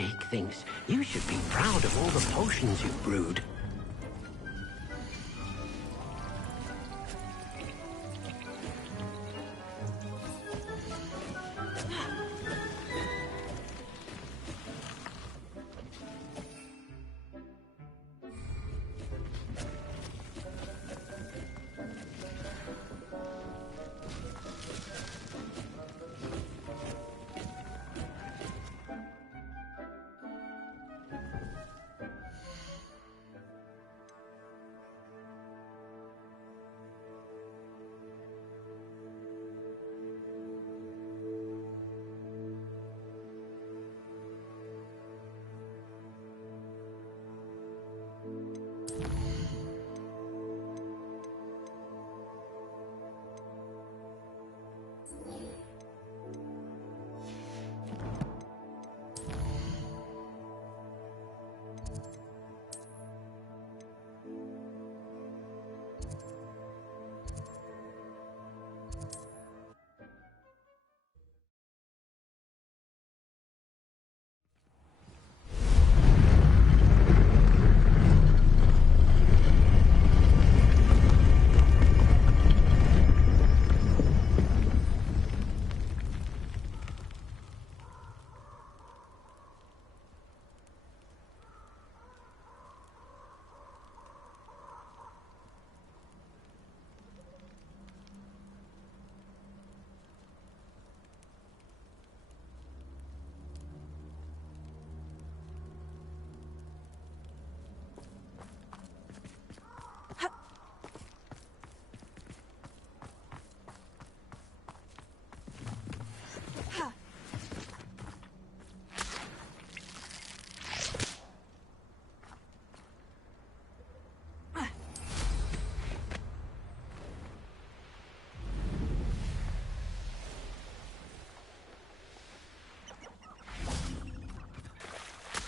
Dick thinks you should be proud of all the potions you've brewed.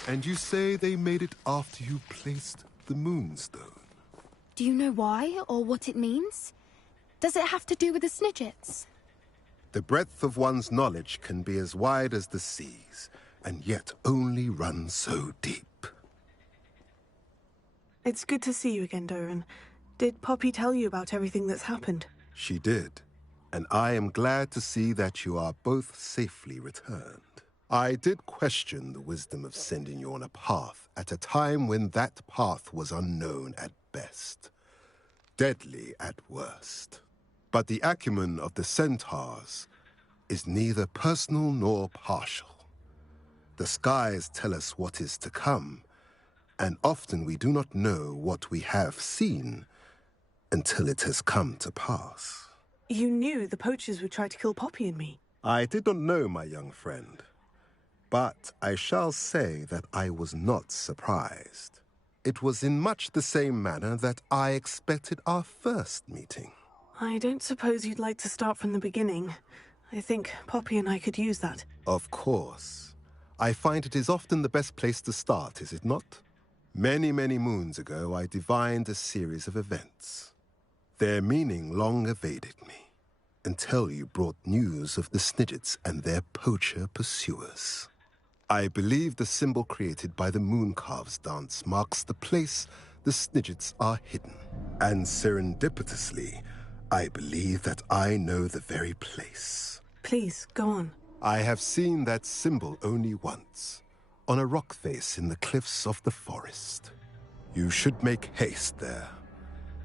And you say they made it after you placed the moonstone? Do you know why, or what it means? Does it have to do with the Snidgets? The breadth of one's knowledge can be as wide as the seas, and yet only run so deep. It's good to see you again, Doran. Did Poppy tell you about everything that's happened? She did, and I am glad to see that you are both safely returned. I did question the wisdom of sending you on a path at a time when that path was unknown at best, deadly at worst. But the acumen of the centaurs is neither personal nor partial. The skies tell us what is to come, and often we do not know what we have seen until it has come to pass. You knew the poachers would try to kill Poppy and me. I did not know, my young friend. But I shall say that I was not surprised. It was in much the same manner that I expected our first meeting. I don't suppose you'd like to start from the beginning. I think Poppy and I could use that. Of course. I find it is often the best place to start, is it not? Many, many moons ago, I divined a series of events. Their meaning long evaded me, until you brought news of the Snidgets and their poacher pursuers. I believe the symbol created by the Mooncalves dance marks the place the Snidgets are hidden. And serendipitously, I believe that I know the very place. Please, go on. I have seen that symbol only once, on a rock face in the cliffs of the forest. You should make haste there.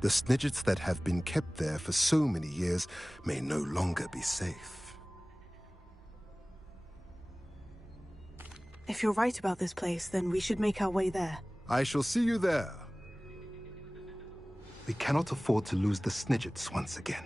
The Snidgets that have been kept there for so many years may no longer be safe. If you're right about this place, then we should make our way there. I shall see you there. We cannot afford to lose the Snidgets once again.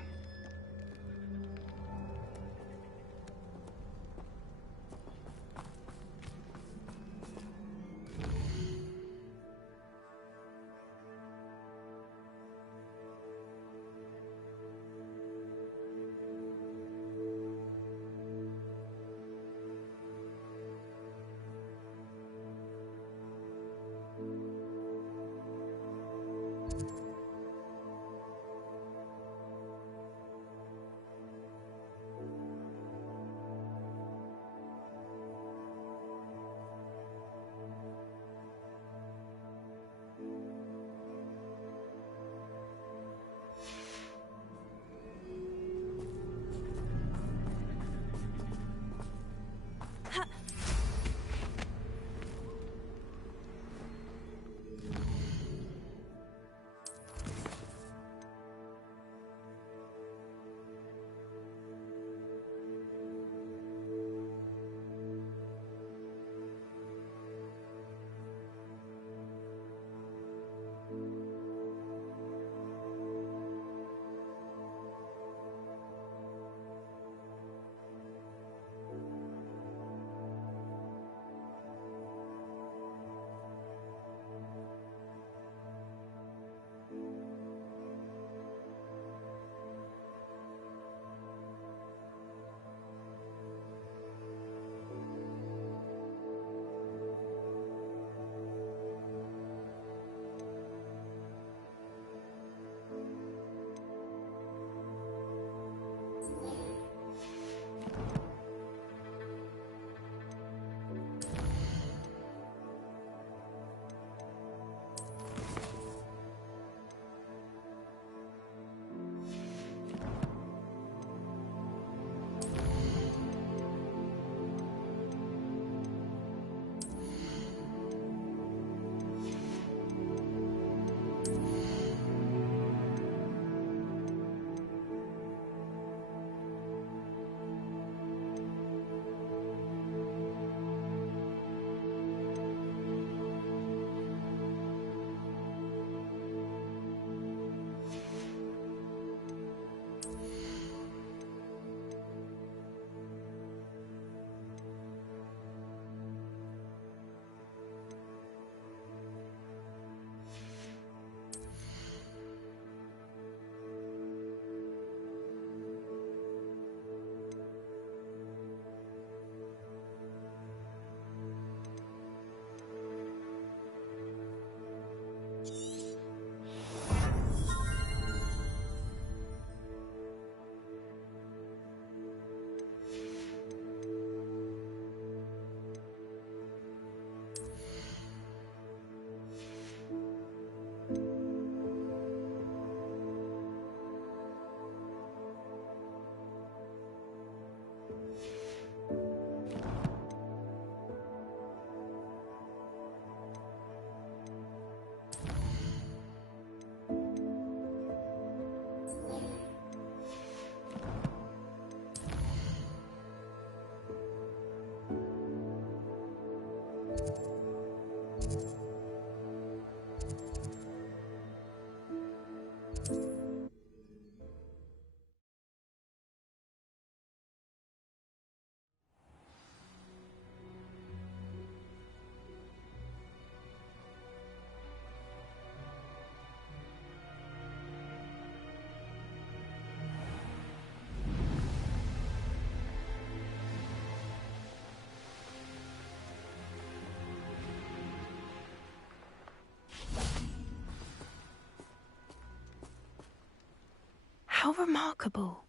How remarkable.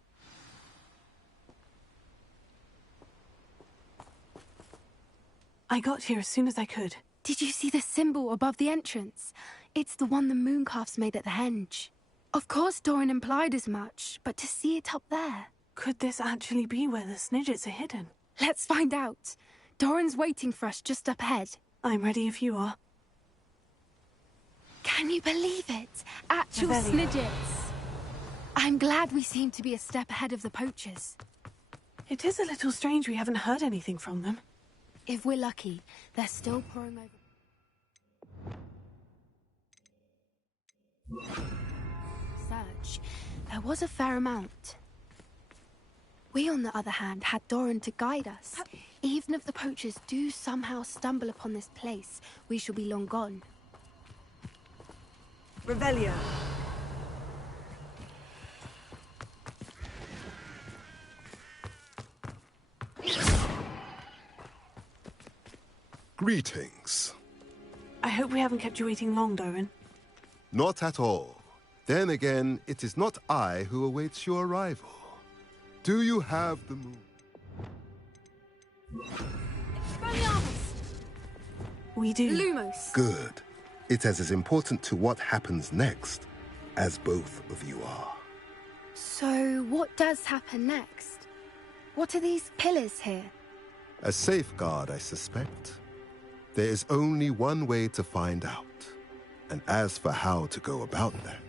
I got here as soon as I could. Did you see the symbol above the entrance? It's the one the mooncalfs made at the henge. Of course Doran implied as much, but to see it up there... Could this actually be where the Snidgets are hidden? Let's find out. Doran's waiting for us just up ahead. I'm ready if you are. Can you believe it? Actual Revelio. Snidgets. I'm glad we seem to be a step ahead of the poachers. It is a little strange we haven't heard anything from them. If we're lucky, they're still poring over... Search. There was a fair amount. We, on the other hand, had Doran to guide us. Even if the poachers do somehow stumble upon this place, we shall be long gone. Revelio. Greetings. I hope we haven't kept you waiting long, Doran. Not at all. Then again, it is not I who awaits your arrival. Do you have the moon? We do. Lumos. Good. It is as important to what happens next as both of you are. So, what does happen next? What are these pillars here? A safeguard, I suspect. There is only one way to find out. And as for how to go about that...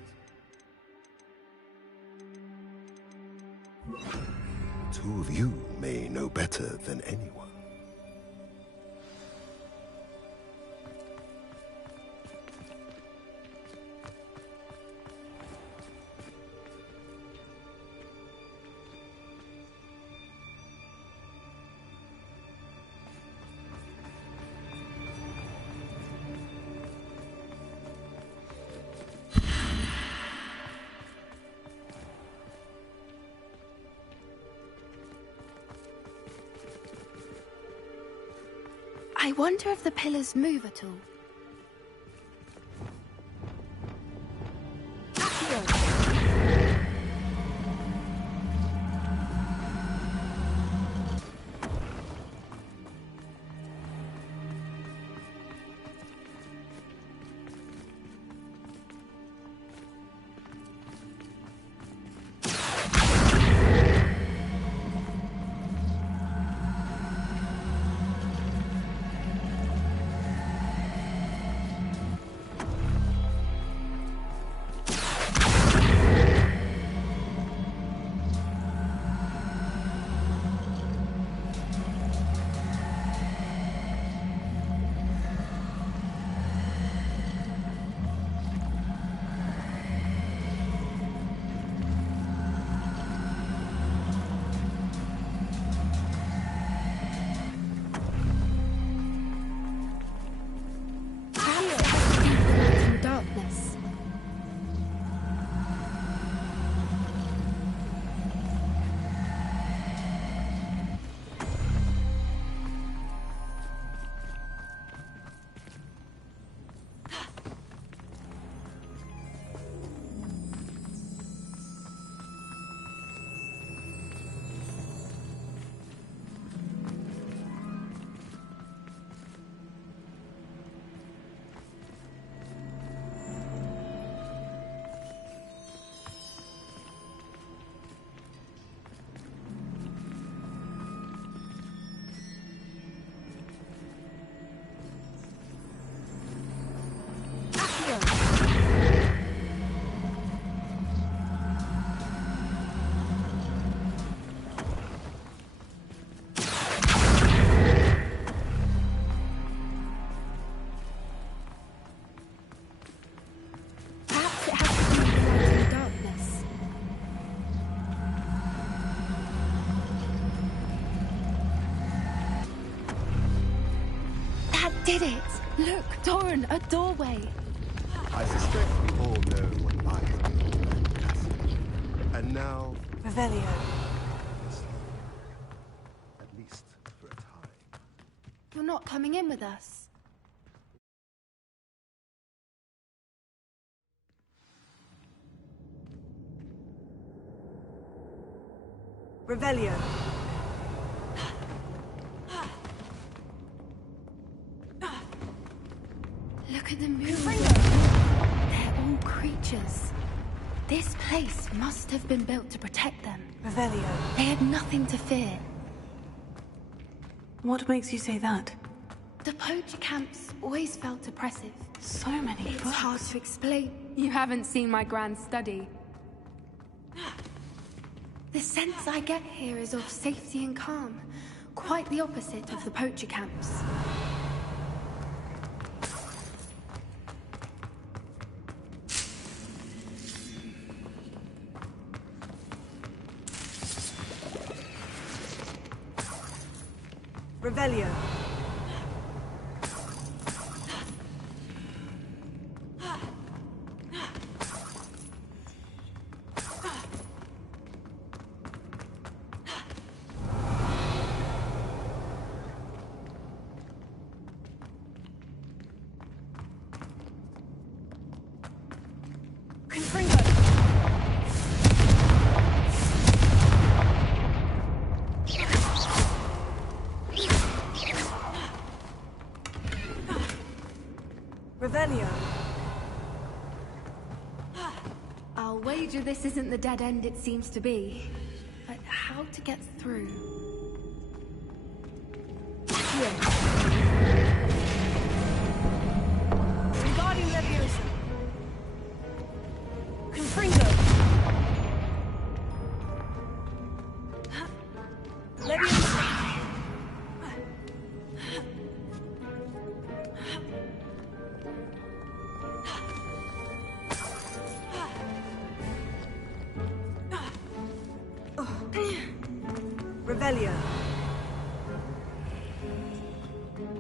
two of you may know better than anyone. I wonder if the pillars move at all. did it! Look, Doran, a doorway! I suspect we all know what lies beyond that passage. And now, Revelio. at least for a time. You're not coming in with us. Revelio. Look at the movement. They're all creatures. This place must have been built to protect them. Revelio. They had nothing to fear. What makes you say that? The poacher camps always felt oppressive. So many It's books. hard to explain. You haven't seen my grand study. The sense I get here is of safety and calm. Quite the opposite of the poacher camps. Revelio. Revelio. I'll wager this isn't the dead end it seems to be. But how to get through? Regarding Leviosa. Confringo. Leviosa. Revelio.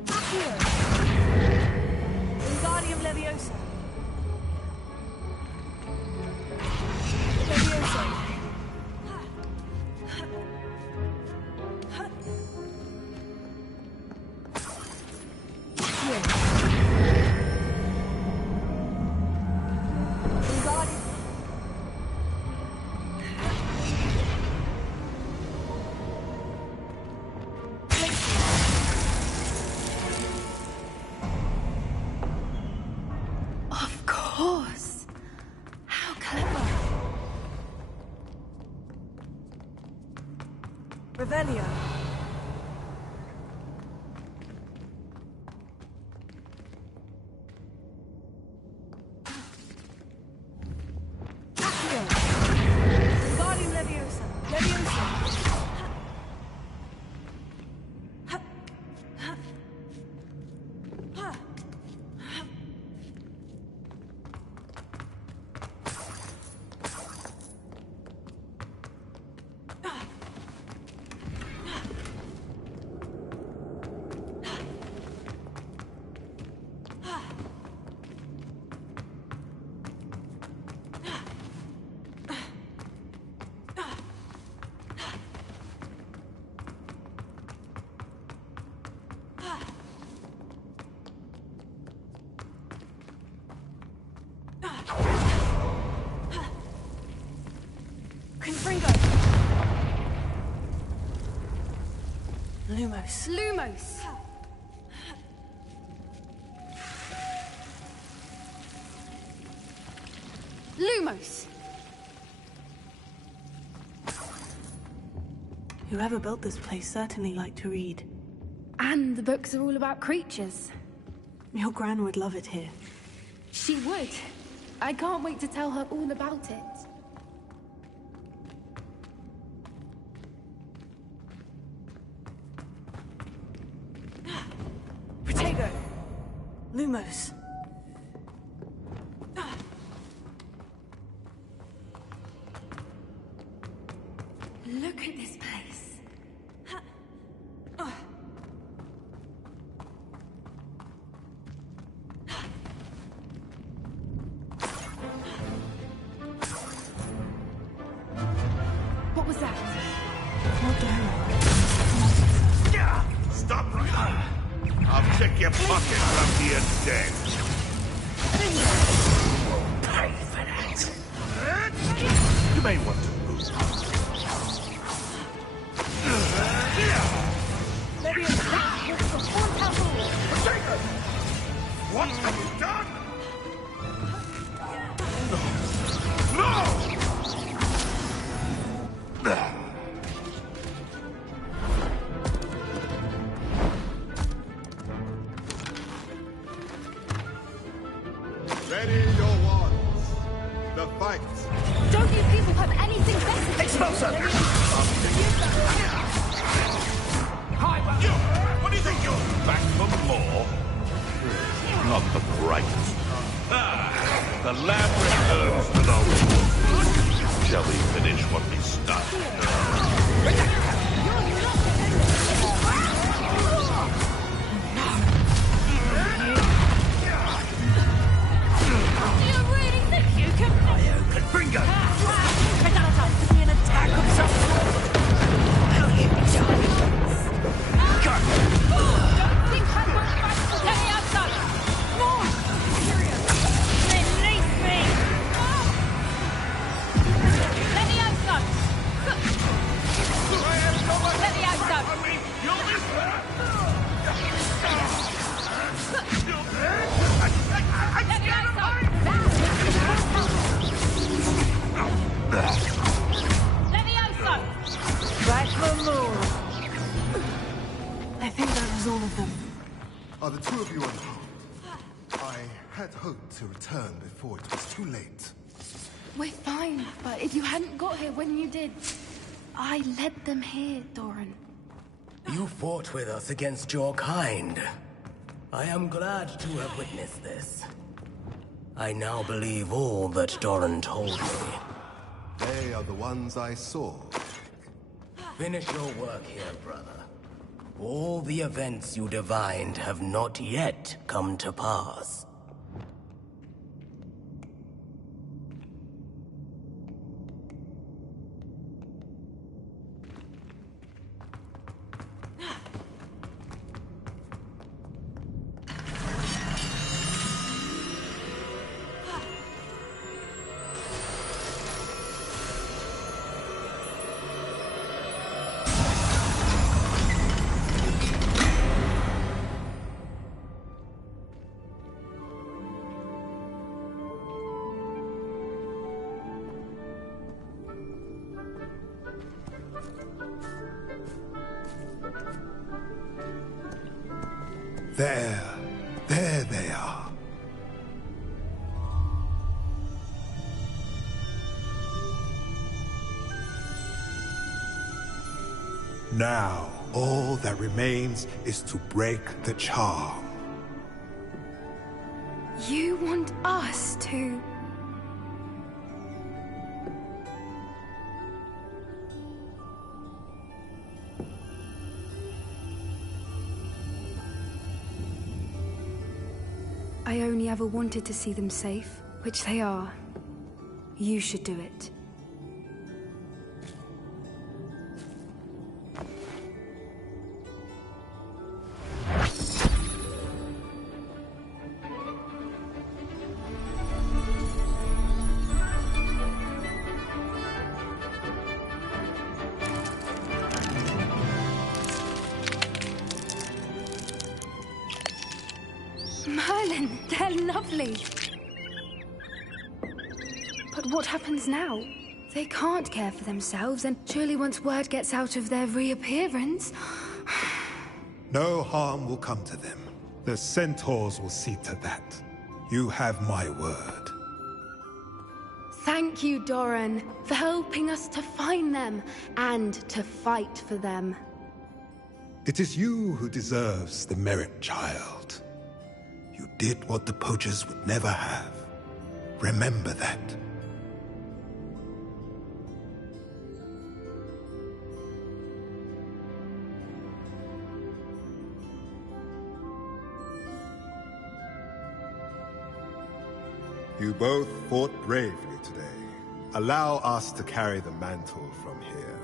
Accio. Wingardium Leviosa. Leviosa. Accio. Wingardium. Of course! How clever! Revelio. Accio. Wingardium Leviosa. Leviosa. Confringo. Lumos. Lumos! Lumos! Whoever built this place certainly liked to read. And the books are all about creatures. Your Gran would love it here. She would. I can't wait to tell her all about it. Protego. Lumos. Look at this place. was that? Not Doran. Stop running! I'll check your pocket from here dead. Pay for that. You may want to move. Maybe it's that. What have you done? No! Ready your wands. The fight. Don't you people have anything better? Expulsion! What do you think you're back for more? Not the brightest. The lab returns to the room. Shall we finish what we started? Do you really think you can... Bingo! Be an attack of some sort. Don't think I'm not back for any outside. No! Release me! Let me outside! Let me outside! You'll miss that! Let me outside! Let me outside! Back for more. I think that was all of them. Are the two of you unharmed? I had hoped to return before it was too late. We're fine, but if you hadn't got here when you did, I led them here, Doran. You fought with us against your kind. I am glad to have witnessed this. I now believe all that Doran told me. They are the ones I saw. Finish your work here, brother. All the events you divined have not yet come to pass. There they are. Now, all that remains is to break the charm. You want us to... I only ever wanted to see them safe, which they are. You should do it. Merlin, they're lovely. But what happens now? They can't care for themselves, and surely once word gets out of their reappearance... No harm will come to them. The centaurs will see to that. You have my word. Thank you, Doran, for helping us to find them, and to fight for them. It is you who deserves the merit, child. You did what the poachers would never have. Remember that. You both fought bravely today. Allow us to carry the mantle from here.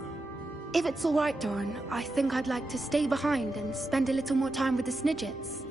If it's all right, Doran, I think I'd like to stay behind and spend a little more time with the Snidgets.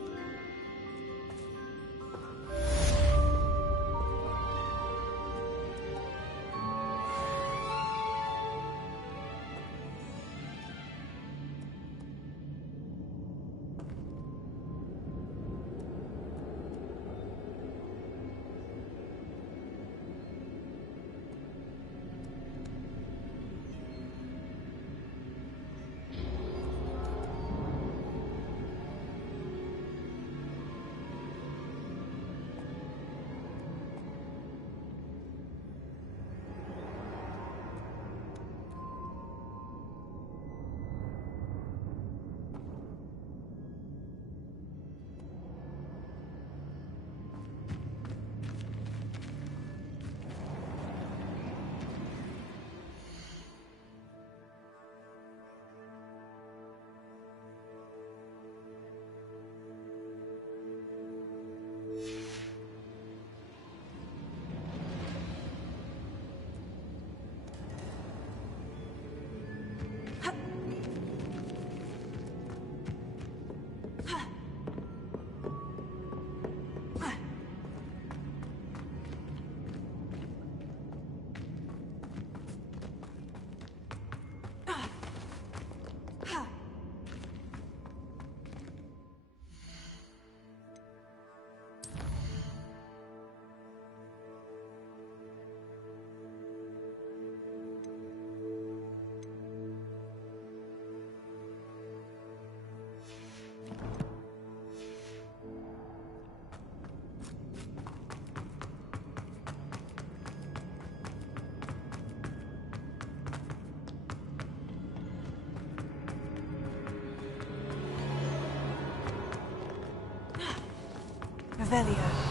Revelio.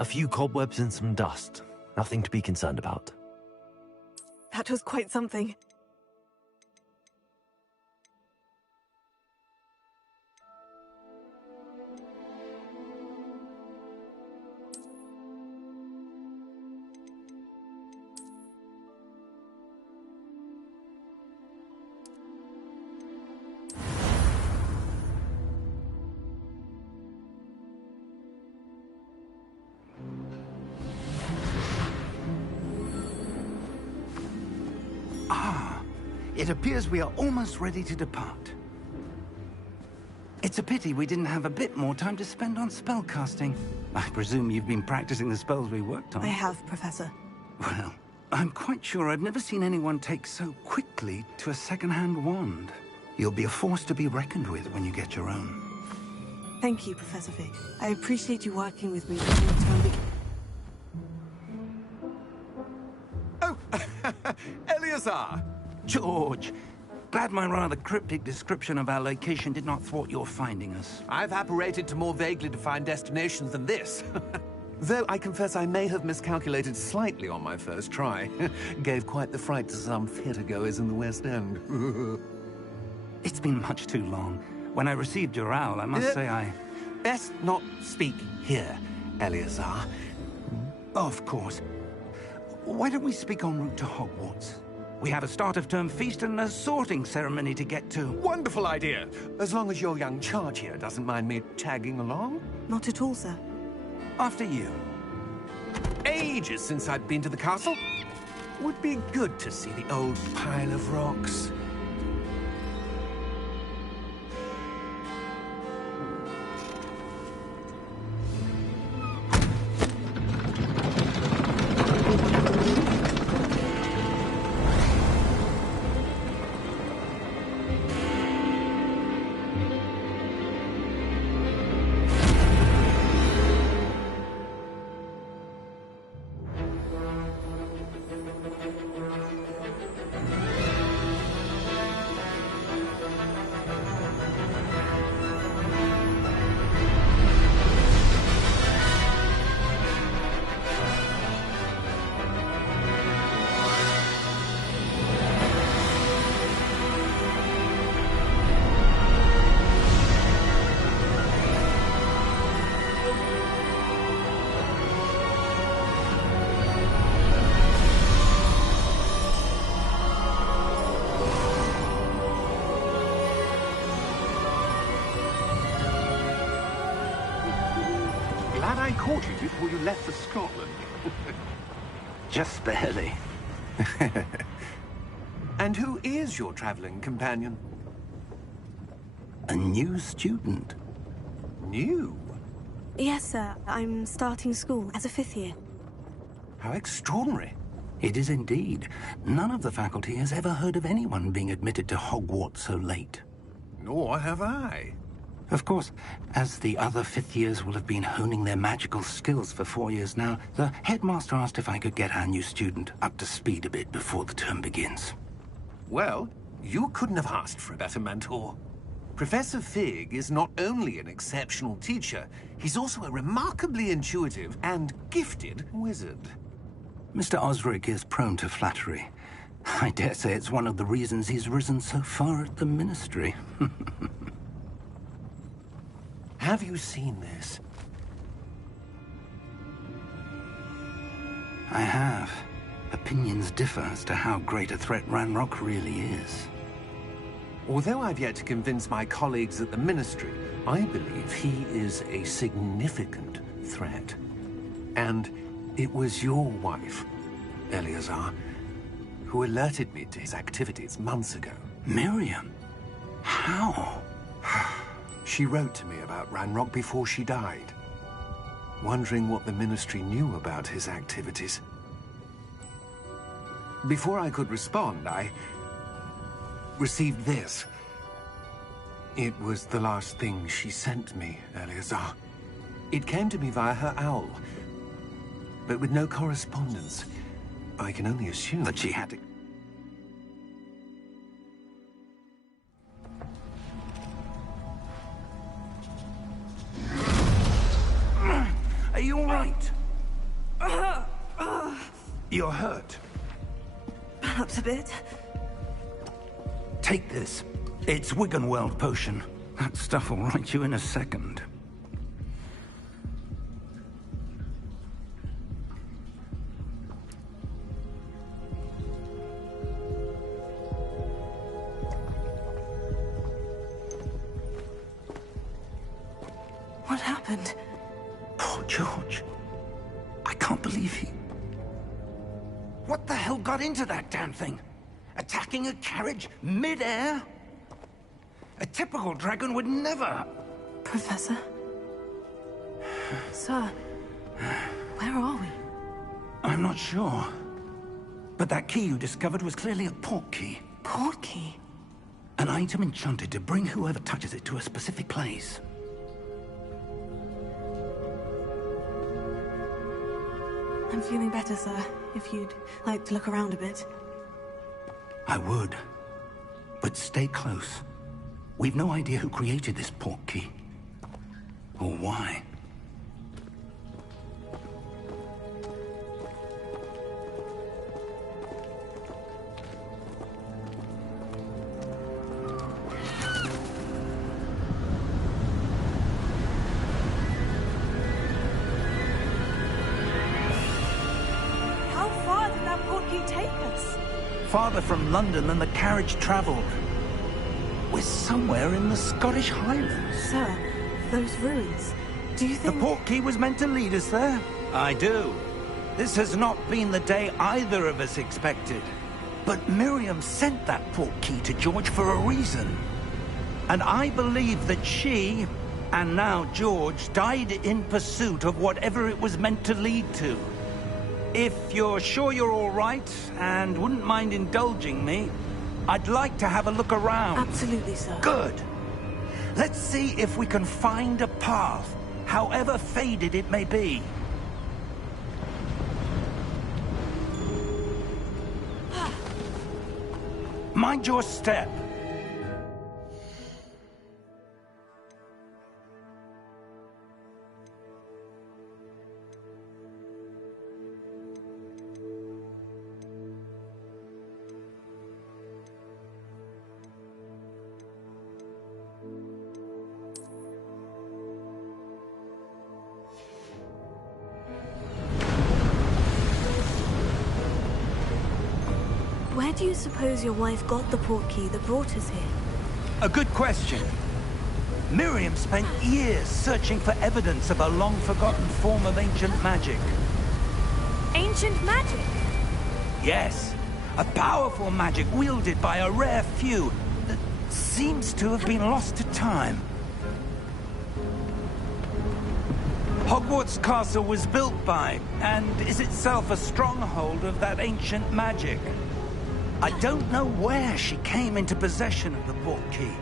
A few cobwebs and some dust. Nothing to be concerned about. That was quite something. It appears we are almost ready to depart. It's a pity we didn't have a bit more time to spend on spellcasting. I presume you've been practicing the spells we worked on. I have, Professor. Well, I'm quite sure I've never seen anyone take so quickly to a second-hand wand. You'll be a force to be reckoned with when you get your own. Thank you, Professor Fig. I appreciate you working with me during the term Oh, Eleazar! George, glad my rather cryptic description of our location did not thwart your finding us. I've apparated to more vaguely defined destinations than this. Though I confess I may have miscalculated slightly on my first try. Gave quite the fright to some theatre-goers in the West End. It's been much too long. When I received your owl, I must say I... Best not speak here, Eleazar. Of course. Why don't we speak en route to Hogwarts? We have a start-of-term feast and a sorting ceremony to get to. Wonderful idea! As long as your young charge here doesn't mind me tagging along. Not at all, sir. After you. Ages since I'd been to the castle. Would be good to see the old pile of rocks. Glad I caught you before you left for Scotland. Just barely. And who is your traveling companion? A new student. New? Yes, sir. I'm starting school as a 5th year. How extraordinary. It is indeed. None of the faculty has ever heard of anyone being admitted to Hogwarts so late. Nor have I. Of course, as the other 5th years will have been honing their magical skills for 4 years now, the headmaster asked if I could get our new student up to speed a bit before the term begins. Well, you couldn't have asked for a better mentor. Professor Fig is not only an exceptional teacher, he's also a remarkably intuitive and gifted wizard. Mr. Osric is prone to flattery. I dare say it's one of the reasons he's risen so far at the Ministry. Have you seen this? I have. Opinions differ as to how great a threat Ranrock really is. Although I've yet to convince my colleagues at the Ministry, I believe he is a significant threat. And it was your wife, Eleazar, who alerted me to his activities months ago. Miriam? How? She wrote to me about Ranrock before she died, wondering what the Ministry knew about his activities. Before I could respond, I received this. It was the last thing she sent me, Eleazar. It came to me via her owl, but with no correspondence. I can only assume That she had to... Are you all right? You're hurt. Perhaps a bit. Take this. It's Wiggenweld potion. That stuff will right you in a second. What happened? Poor George. I can't believe he... What the hell got into that damn thing? Attacking a carriage mid-air? A typical dragon would never... Professor? Sir, where are we? I'm not sure. But that key you discovered was clearly a port key. Port key? An item enchanted to bring whoever touches it to a specific place. I'm feeling better, sir. If you'd like to look around a bit. I would. But stay close. We've no idea who created this port key. Or why. Farther from London than the carriage travelled. We're somewhere in the Scottish Highlands. Sir, those ruins, do you think... The port key was meant to lead us there? I do. This has not been the day either of us expected. But Miriam sent that port key to George for a reason. And I believe that she, and now George, died in pursuit of whatever it was meant to lead to. If you're sure you're all right, and wouldn't mind indulging me, I'd like to have a look around. Absolutely, sir. Good. Let's see if we can find a path, however faded it may be. Mind your step. Where do you suppose your wife got the port key that brought us here? A good question. Miriam spent years searching for evidence of a long-forgotten form of ancient magic. Ancient magic? Yes. A powerful magic wielded by a rare few that seems to have been lost to time. Hogwarts Castle was built by, and is itself a stronghold of that ancient magic. I don't know where she came into possession of the port key,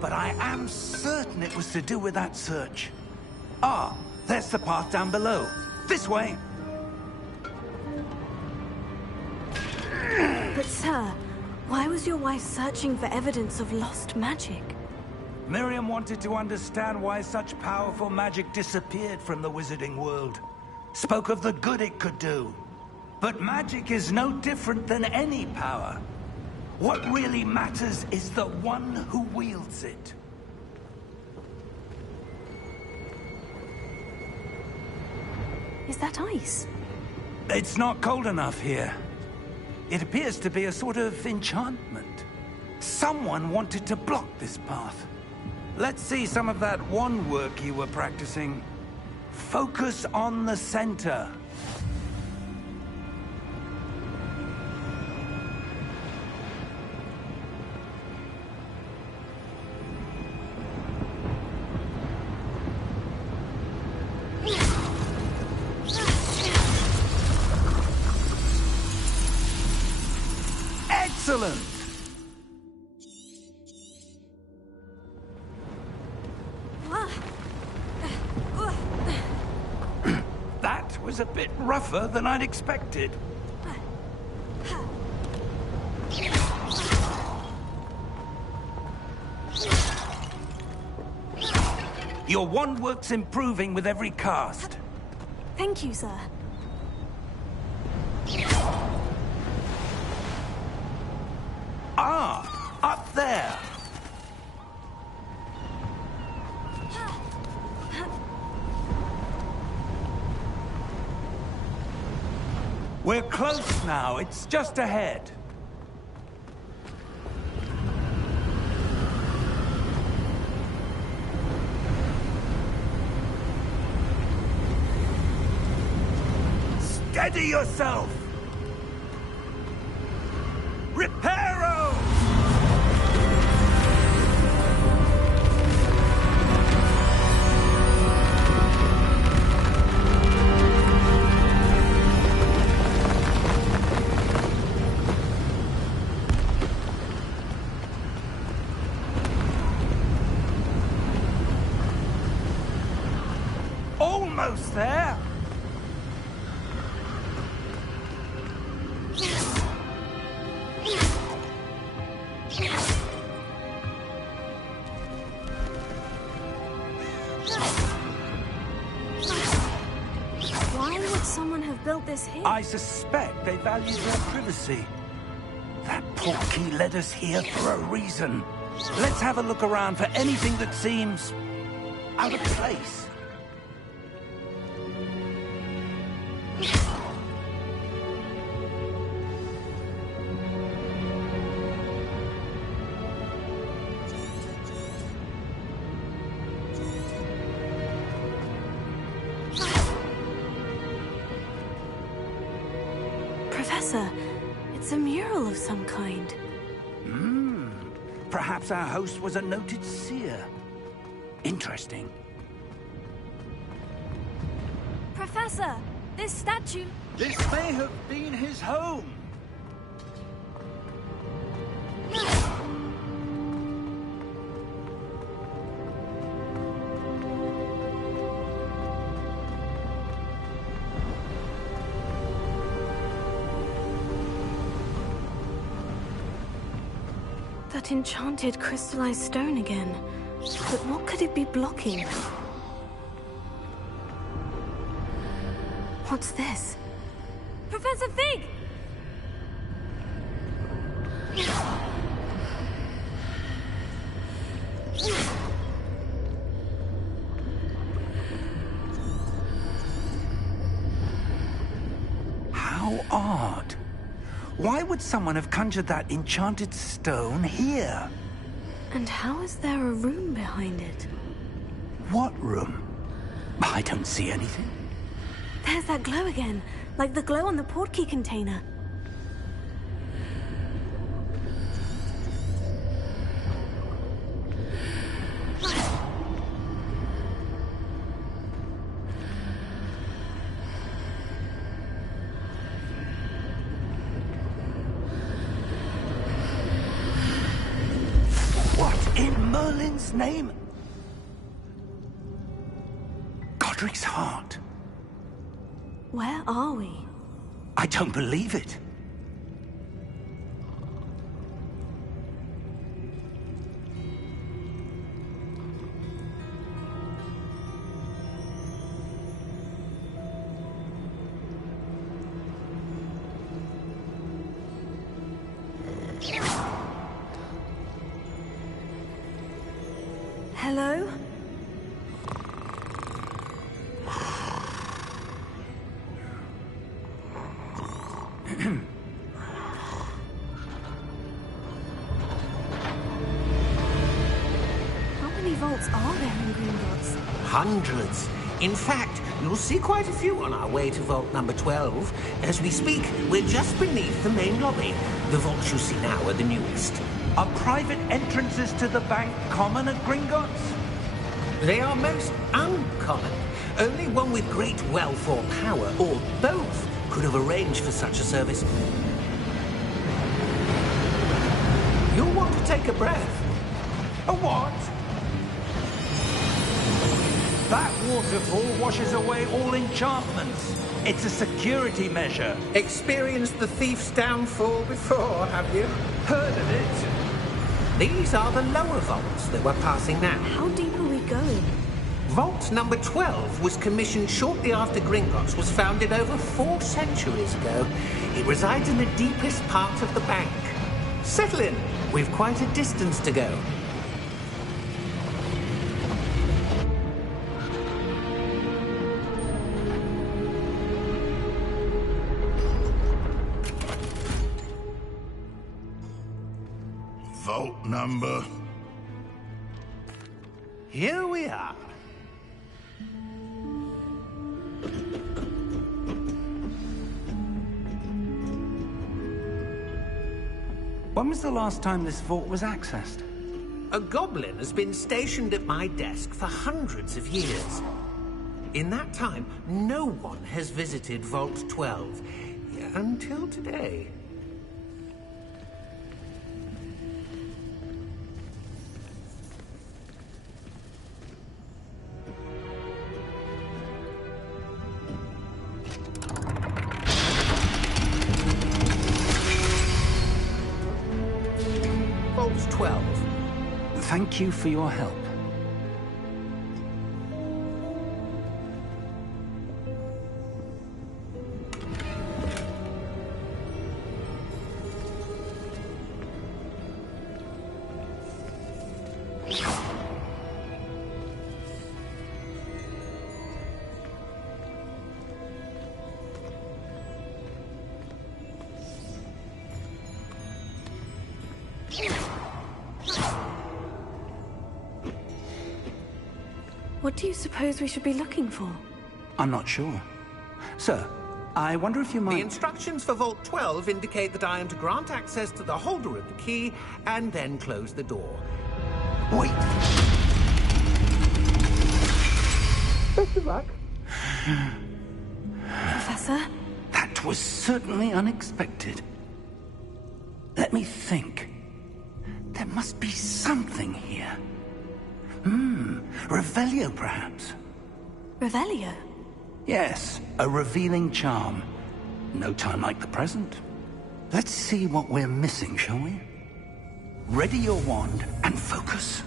but I am certain it was to do with that search. Ah, there's the path down below. This way. But sir, why was your wife searching for evidence of lost magic? Miriam wanted to understand why such powerful magic disappeared from the wizarding world. Spoke of the good it could do. But magic is no different than any power. What really matters is the one who wields it. Is that ice? It's not cold enough here. It appears to be a sort of enchantment. Someone wanted to block this path. Let's see some of that wand work you were practicing. Focus on the center. Excellent! That was a bit rougher than I'd expected. Your wand work's improving with every cast. Thank you, sir. Ah, up there. We're close now. It's just ahead. Steady yourself! Reparo! Almost there! Why would someone have built this here? I suspect they valued their privacy. That portkey led us here for a reason. Let's have a look around for anything that seems out of place. Professor, it's a mural of some kind. Perhaps our host was a noted seer. Interesting. Professor, this statue... This may have been his home. That enchanted crystallized stone again. But what could it be blocking? What's this? Professor Fig! How odd. Why would someone have conjured that enchanted stone here? And how is there a room behind it? What room? I don't see anything. There's that glow again, like the glow on the portkey container. What in Merlin's name? Godric's heart. Where are we? I don't believe it. Hello? How many vaults are there in Gringotts? Hundreds. In fact, you'll see quite a few on our way to vault number 12. As we speak, we're just beneath the main lobby. The vaults you see now are the newest. Are private entrances to the bank common at Gringotts? They are most uncommon. Only one with great wealth or power, or both, could have arranged for such a service. You'll want to take a breath. A what? That waterfall washes away all enchantments. It's a security measure. Experienced the thief's downfall before, have you? Heard of it? These are the lower vaults that we're passing now. How deep are we going? Vault number 12 was commissioned shortly after Gringotts was founded over 4 centuries ago. It resides in the deepest part of the bank. Settle in. We've quite a distance to go. Vault number. Here we are. When was the last time this vault was accessed? A goblin has been stationed at my desk for hundreds of years. In that time, no one has visited Vault 12. Until today. Vault 12. Thank you for your help. What do you suppose we should be looking for? I'm not sure. Sir, I wonder if you might... The instructions for Vault 12 indicate that I am to grant access to the holder of the key and then close the door. Wait! Best of luck. Professor? That was certainly unexpected. Let me think. There must be something here. Revelio, perhaps? Revelio? Yes, a revealing charm. No time like the present. Let's see what we're missing, shall we? Ready your wand and focus.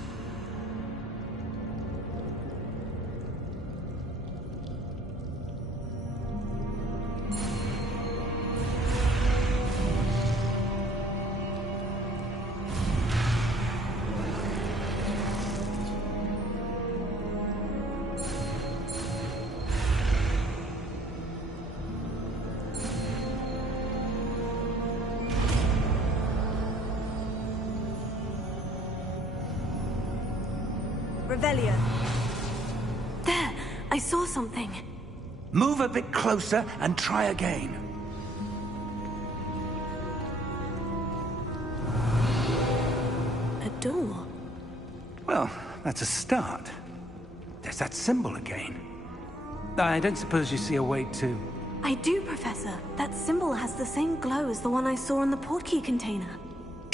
Revelio. There! I saw something. Move a bit closer and try again. A door. Well, that's a start. There's that symbol again. I don't suppose you see a way to... I do, Professor. That symbol has the same glow as the one I saw in the portkey container.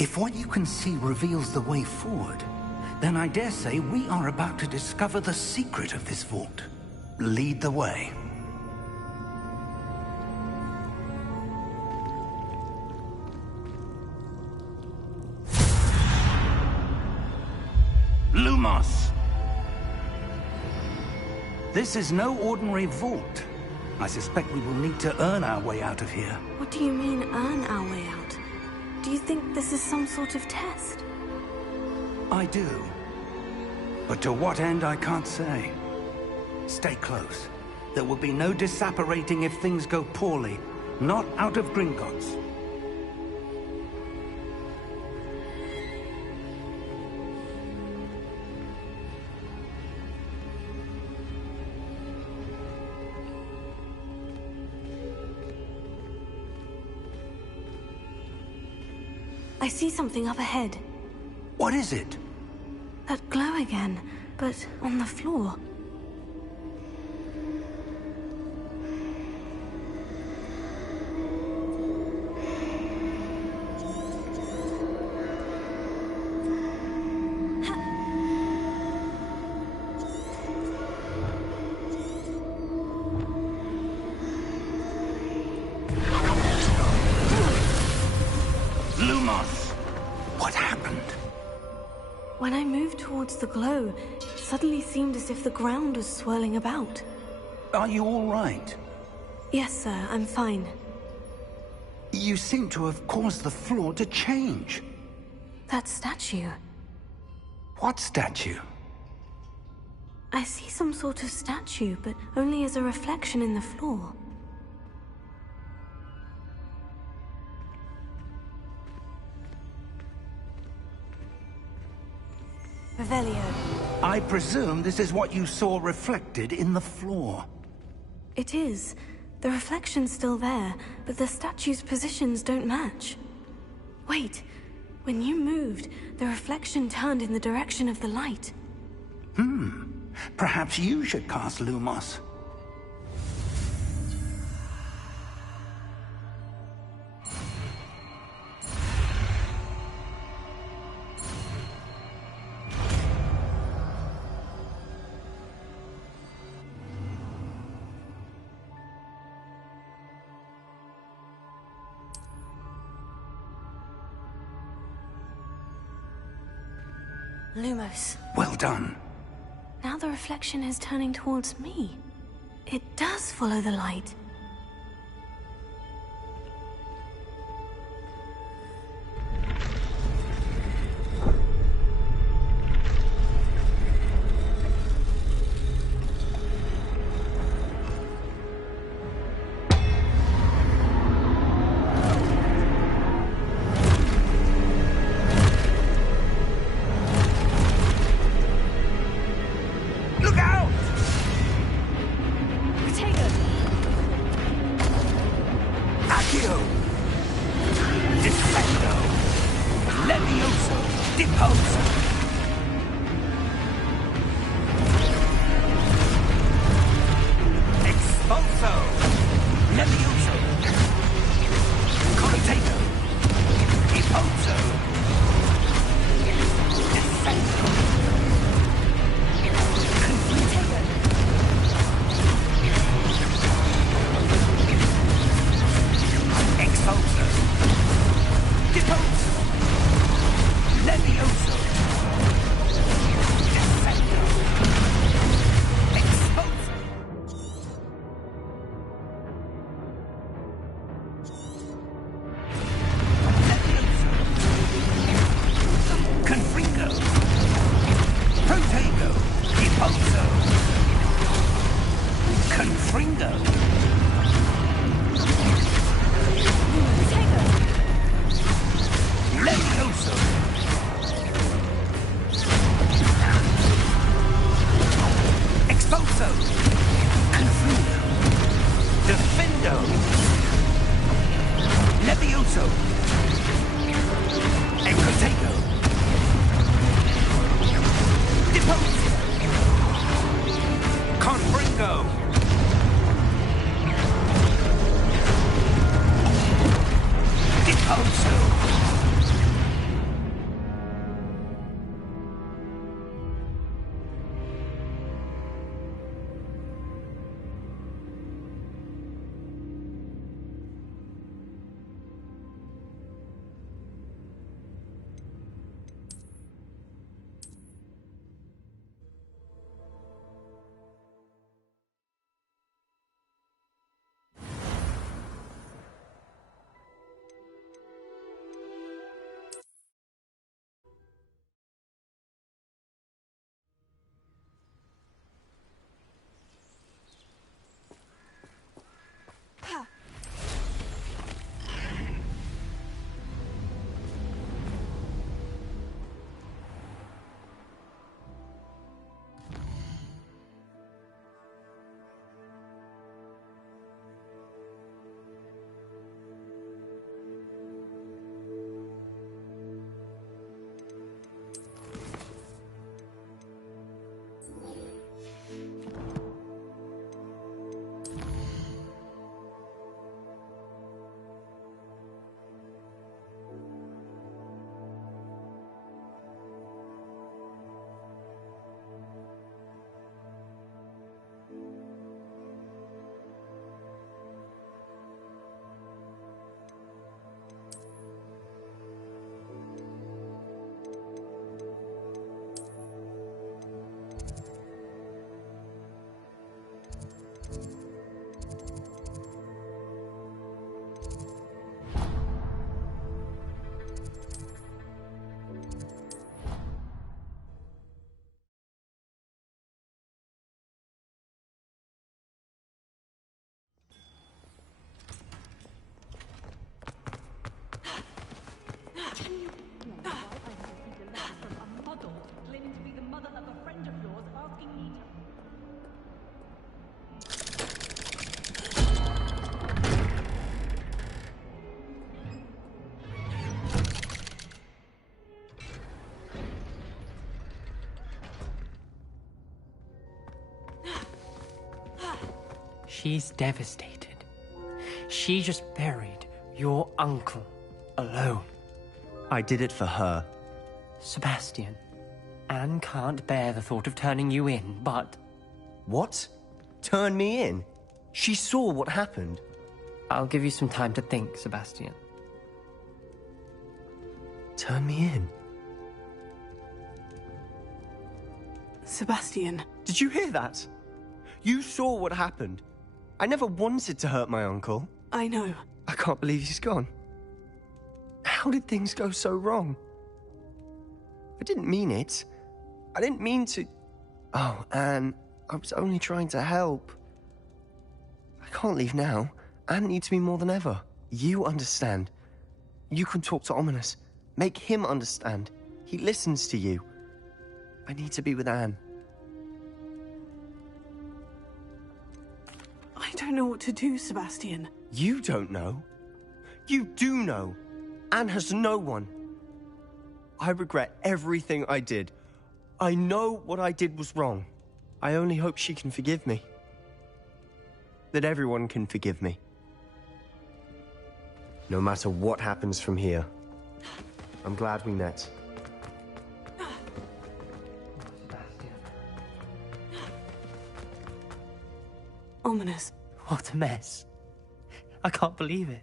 If what you can see reveals the way forward, then I dare say we are about to discover the secret of this vault. Lead the way. Lumos! This is no ordinary vault. I suspect we will need to earn our way out of here. What do you mean, earn our way out? Do you think this is some sort of test? I do. But to what end, I can't say. Stay close. There will be no disapparating if things go poorly. Not out of Gringotts. I see something up ahead. What is it? That glow again, but on the floor. Lumos! What happened? When I moved towards the glow, it suddenly seemed as if the ground was swirling about. Are you all right? Yes, sir, I'm fine. You seem to have caused the floor to change. that statue. What statue? I see some sort of statue, but only as a reflection in the floor. Revelio. I presume this is what you saw reflected in the floor. It is. The reflection's still there, but the statue's positions don't match. Wait. When you moved, the reflection turned in the direction of the light. Perhaps you should cast Lumos. Lumos. Well done. Now the reflection is turning towards me. It does follow the light. She's devastated. She just buried your uncle alone. I did it for her. Sebastian, Anne can't bear the thought of turning you in, but... What? Turn me in? She saw what happened. I'll give you some time to think, Sebastian. Turn me in? Sebastian. Did you hear that? You saw what happened. I never wanted to hurt my uncle. I know. I can't believe he's gone. How did things go so wrong? I didn't mean it. I didn't mean to... Oh, Anne, I was only trying to help. I can't leave now. Anne needs me more than ever. You understand. You can talk to Ominous. Make him understand. He listens to you. I need to be with Anne. I don't know what to do, Sebastian. You don't know. You do know. Anne has no one. I regret everything I did. I know what I did was wrong. I only hope she can forgive me. That everyone can forgive me. No matter what happens from here, I'm glad we met. Ominous. What a mess. I can't believe it.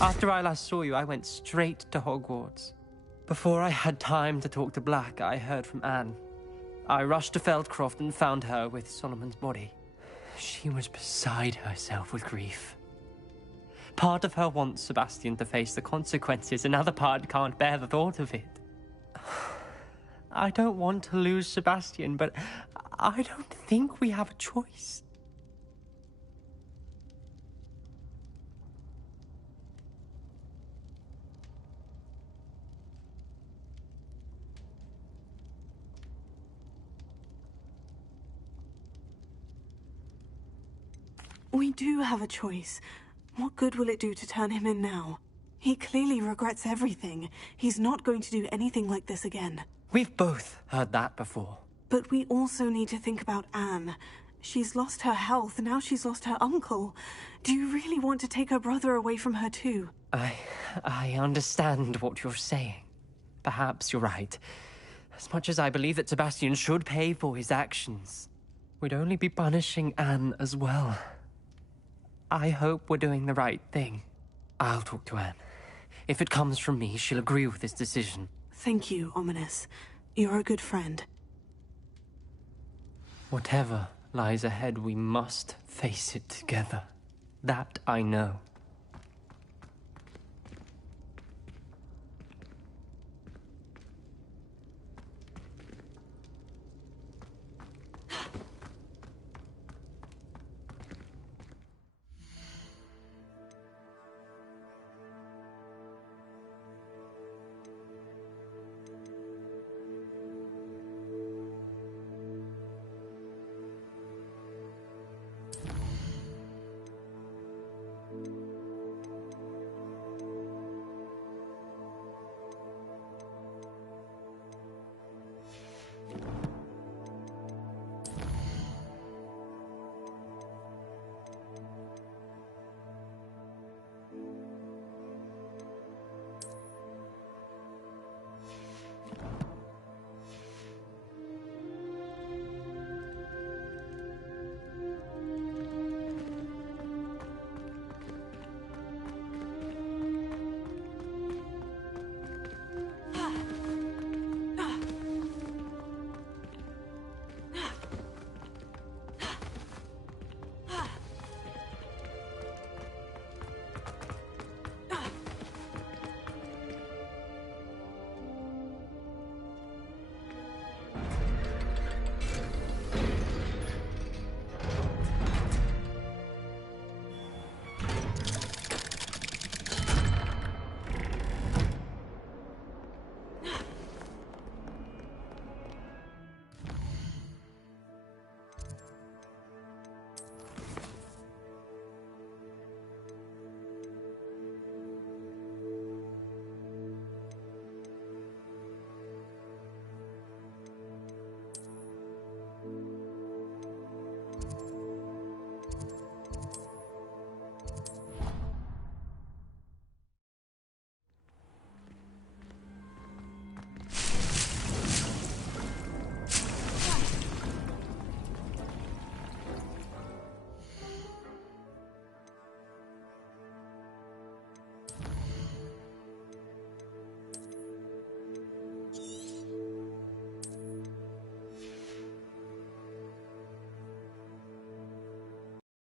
After I last saw you, I went straight to Hogwarts. Before I had time to talk to Black, I heard from Anne. I rushed to Feldcroft and found her with Solomon's body. She was beside herself with grief. Part of her wants Sebastian to face the consequences, another part can't bear the thought of it. I don't want to lose Sebastian, but I don't think we have a choice. We do have a choice. What good will it do to turn him in now? He clearly regrets everything. He's not going to do anything like this again. We've both heard that before. But we also need to think about Anne. She's lost her health, now she's lost her uncle. Do you really want to take her brother away from her too? I understand what you're saying. Perhaps you're right. As much as I believe that Sebastian should pay for his actions, we'd only be punishing Anne as well. I hope we're doing the right thing. I'll talk to Anne. If it comes from me, she'll agree with this decision. Thank you, Ominous. You're a good friend. Whatever lies ahead, we must face it together. That I know.